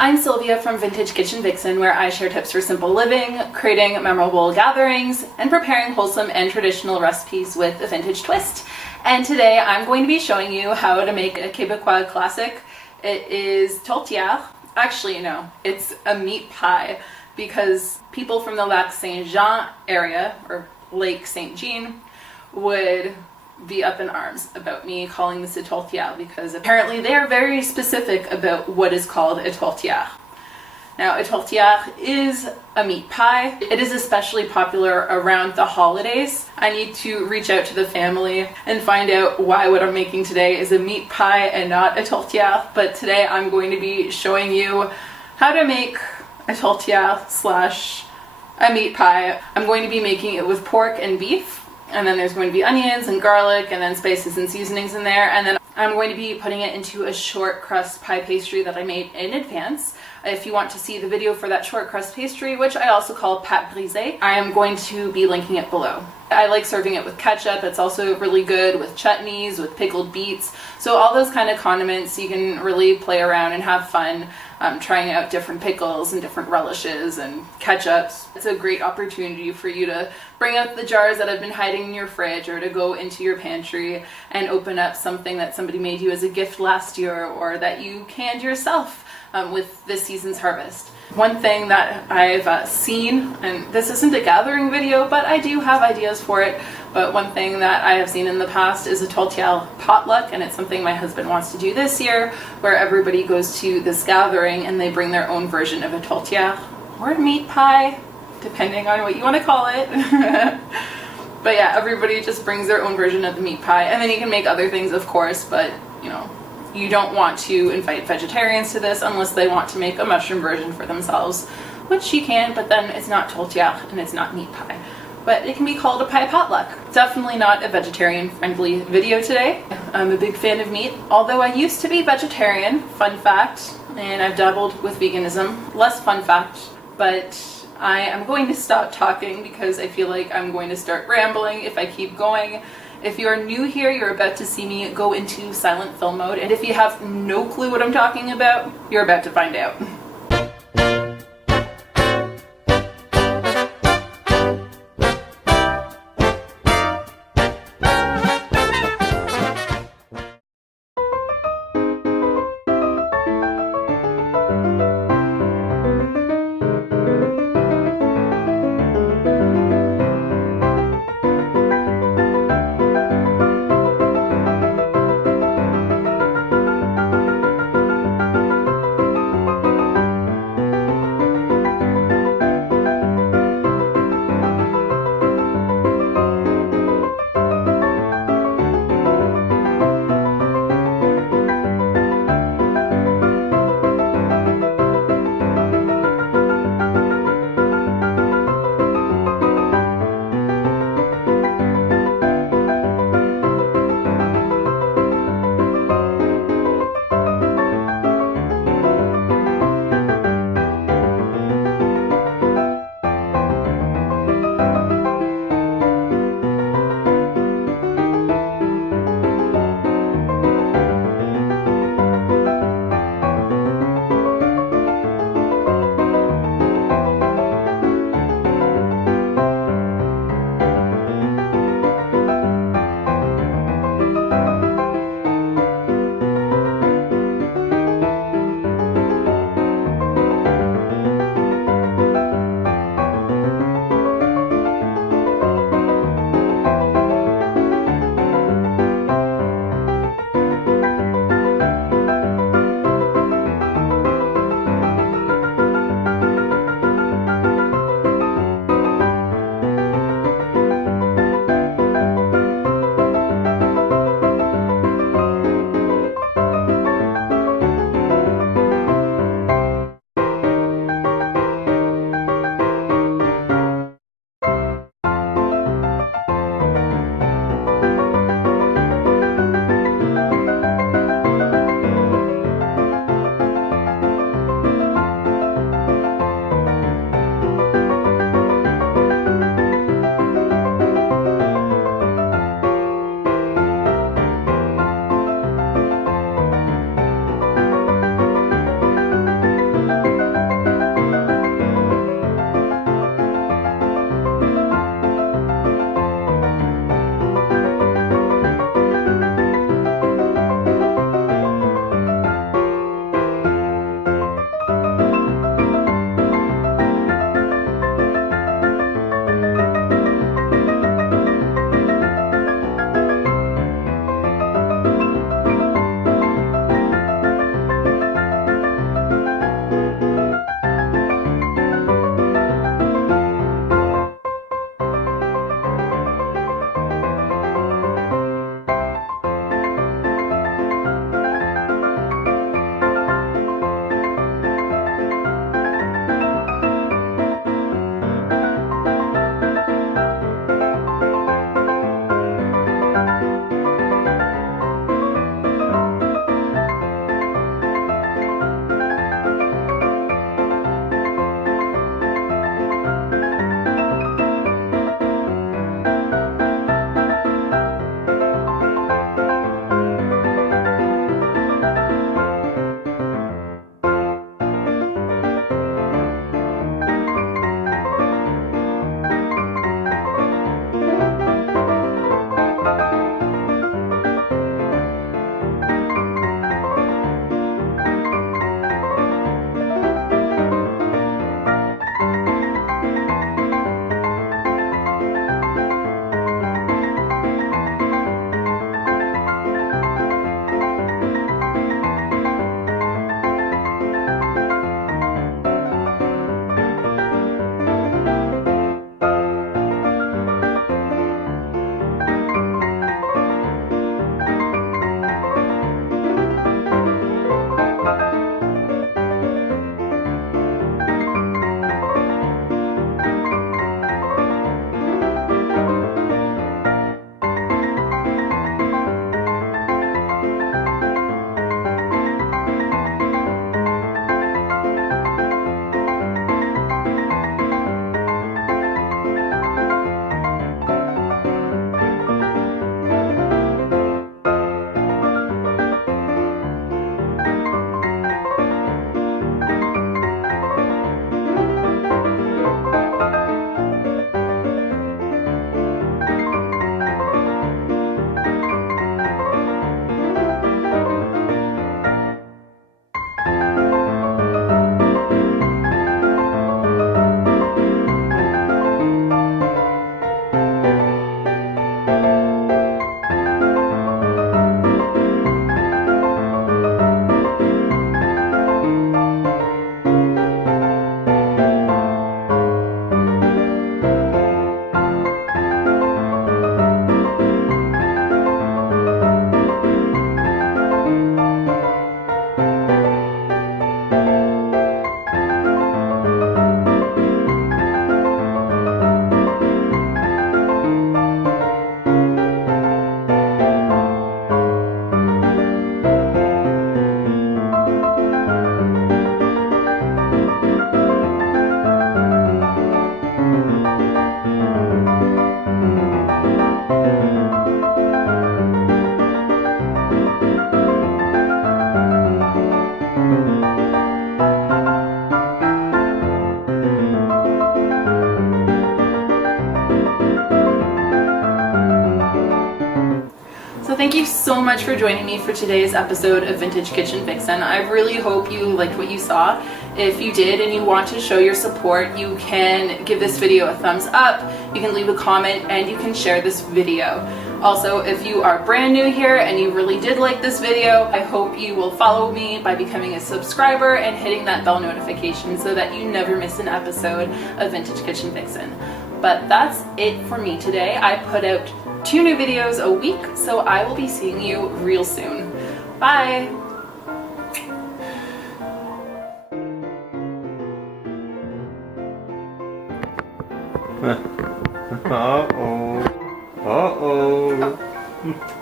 I'm Sylvia from Vintage Kitchen Vixen, where I share tips for simple living, creating memorable gatherings, and preparing wholesome and traditional recipes with a vintage twist. And today I'm going to be showing you how to make a Quebecois classic. It is tourtière. Actually, no, it's a meat pie, because people from the Lac Saint-Jean area, or Lake Saint-Jean, would be up in arms about me calling this a tourtière, because apparently they are very specific about what is called a tourtière. Now, a tourtière is a meat pie. It is especially popular around the holidays. I need to reach out to the family and find out why what I'm making today is a meat pie and not a tourtière, but today I'm going to be showing you how to make a tourtière slash a meat pie. I'm going to be making it with pork and beef. And then there's going to be onions and garlic and then spices and seasonings in there. And then I'm going to be putting it into a short crust pie pastry that I made in advance. If you want to see the video for that short crust pastry, which I also call pâte brisée, I am going to be linking it below. I like serving it with ketchup. It's also really good with chutneys, with pickled beets. So all those kind of condiments, you can really play around and have fun trying out different pickles and different relishes and ketchups. It's a great opportunity for you to bring out the jars that have been hiding in your fridge, or to go into your pantry and open up something that somebody made you as a gift last year, or that you canned yourself with this season's harvest. One thing that I've seen, and this isn't a gathering video, but I do have ideas for it, but one thing that I have seen in the past is a tourtière potluck, and it's something my husband wants to do this year, where everybody goes to this gathering and they bring their own version of a tourtière, or a meat pie, depending on what you want to call it. But yeah, everybody just brings their own version of the meat pie, and then you can make other things, of course, but you know, you don't want to invite vegetarians to this unless they want to make a mushroom version for themselves, which you can, but then it's not tourtière and it's not meat pie. But it can be called a pie potluck. Definitely not a vegetarian-friendly video today. I'm a big fan of meat, although I used to be vegetarian, fun fact, and I've dabbled with veganism, less fun fact, but I am going to stop talking because I feel like I'm going to start rambling if I keep going. If you are new here, you're about to see me go into silent film mode, and if you have no clue what I'm talking about, you're about to find out. much for joining me for today's episode of Vintage Kitchen Vixen. I really hope you liked what you saw. If you did and you want to show your support, you can give this video a thumbs up, you can leave a comment, and you can share this video. Also, if you are brand new here and you really did like this video, I hope you will follow me by becoming a subscriber and hitting that bell notification so that you never miss an episode of Vintage Kitchen Vixen. But that's it for me today. I put out 2 new videos a week, so I will be seeing you real soon. Bye! Uh-oh. Uh-oh.